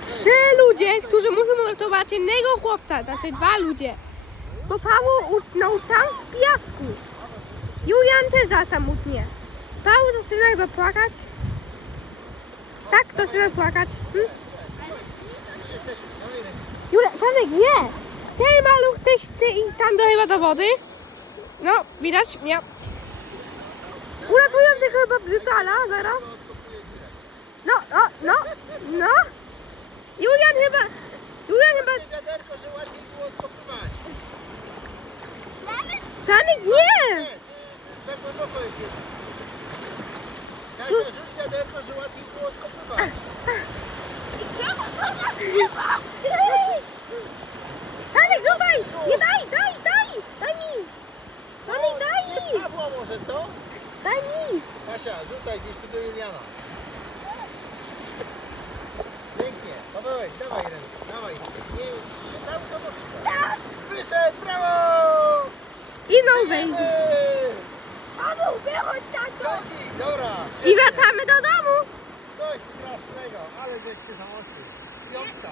Trzy ludzie, którzy muszą uratować innego chłopca, znaczy dwa ludzie. Bo Paweł utknął tam w piasku. Julian też zaraz tam utnie. Paweł zaczyna chyba płakać. Tak, zaczyna płakać. Hm? Julia, nie! Ten maluch też chce iść tam do chyba do wody. No, widać? Nie. Uratują tego chyba brutala, no. Julian chyba, Julian chyba, wiaderko, że łatwiej było odkopywać. Franek, nie! Nie, ty, ty, za głęboko jest jednak. Kasia, rzuć wiaderko, że łatwiej było odkopywać. Franek, rzucaj! Nie daj, daj, daj! Daj mi! Franek, daj Nie Pawła może, co? Daj mi! Kasia, rzucaj gdzieś tu do Juliana. Pawełek, dawaj ręce, dawaj. Nie, cały to mocno. Wyszedł, brawo! I no wejdzie. Paweł, wychodź tato! Czesik, dobra. I świetnie. wracamy do domu. Coś strasznego, ale żeś się zamoczył. Piątka.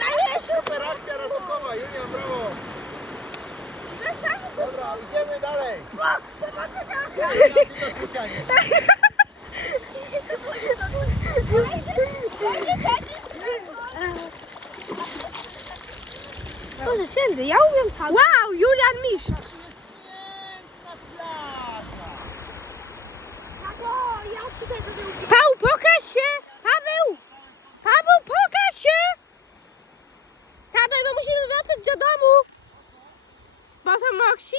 Ja jeszcze Super akcja ratunkowa, Julian, brawo. Dobra, idziemy dalej. pomocy teraz. Nie mam tylko specjalnie. Boże święty, ja umiem cały. Wow, Julian Mistrz. Paweł, pokaż się! Paweł! Paweł, pokaż się! Tadej, bo musimy wracać do domu. Bo są moksi?